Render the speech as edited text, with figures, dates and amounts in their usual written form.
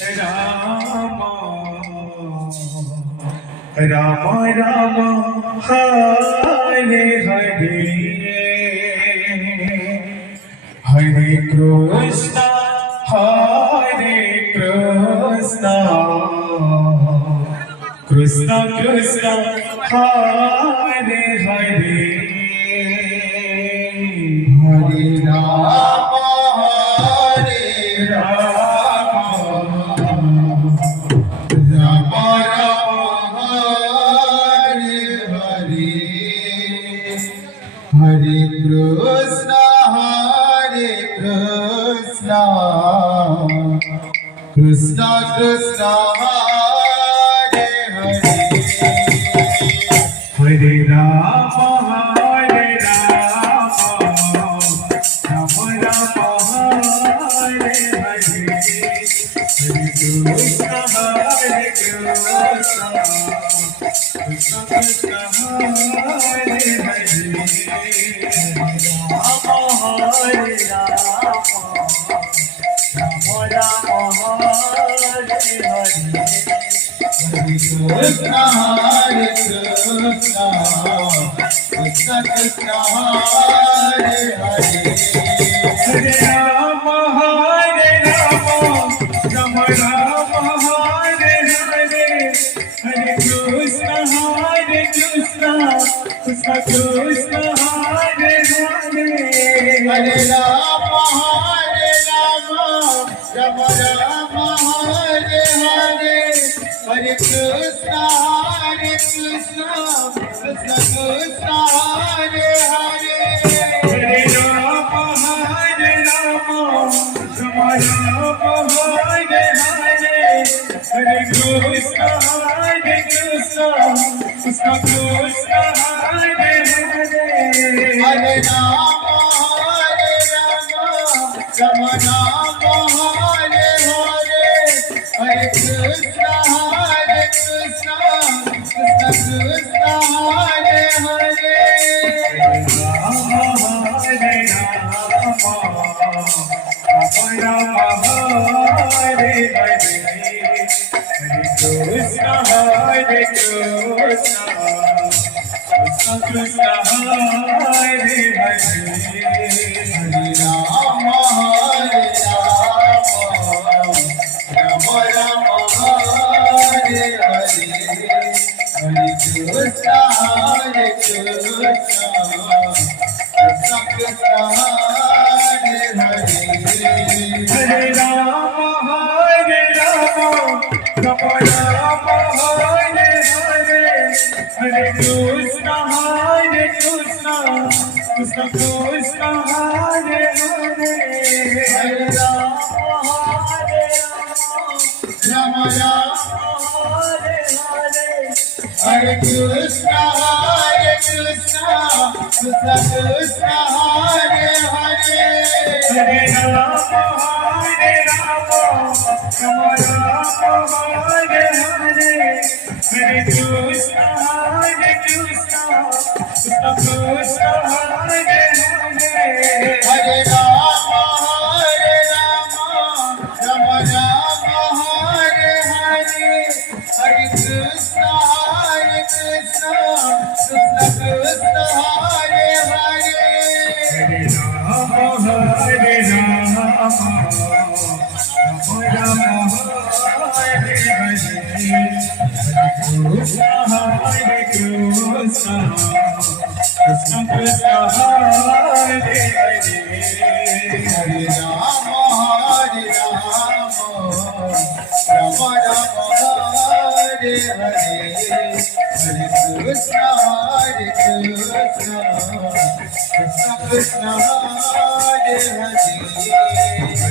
Rama Rama Rama Hare Hare Hare Krishna Krishna Krishna Hare Hare Hare Rama Hare Rama Rama Rama Hare Hare Hare Krishna Krishna Krishna Hare Hare Hare Rama Hare Rama Rama Rama Hare Hare Hare Krishna Krishna Krishna Hare Hare Rama Hare Rama Krishna Hare Krishna Krishna Krishna Hare Hare Hare Rama Hare Rama Rama Rama Hare Hare Hare Krishna Krishna Krishna Hare Hare Hare Rama Hare Rama Rama Rama Hare Hare Hare Krishna Krishna Krishna Hare Hare Hare Rama Hare Rama Rama Rama Hare Hare Hare Krishna Krishna Krishna Hare Hare Hare Rama Hare Rama Rama Rama Hare Hare Hare Krishna Krishna Krishna Hare Hare Rama Hare Rama Rama Rama Hare Hare Hare Krishna Krishna Krishna Hare Hare Hare Rama Hare Rama Rama Rama Hare Hare Hare Krishna Krishna Krishna Hare Hare Hare Rama Hare Rama Rama Rama Hare Hare Hare Krishna Krishna Krishna Hare Hare Hare Rama Hare Rama Rama Hare Hare Hare Krishna Krishna Krishna Hare Hare Hare Rama Hare Rama Rama Rama Hare Hare Hare Krishna Krishna Krishna Hare Hare Hare Rama Hare Rama Rama Rama Hare Hare Hare Krishna Krishna Krishna Hare Hare Hare Rama Hare Rama Rama Rama Hare Hare Krishna Krishna Krishna Krishna Hare Hare Hare Rama Hare Rama Rama Rama Hare Hare Hare Krishna Krishna Krishna Krishna Hare Hare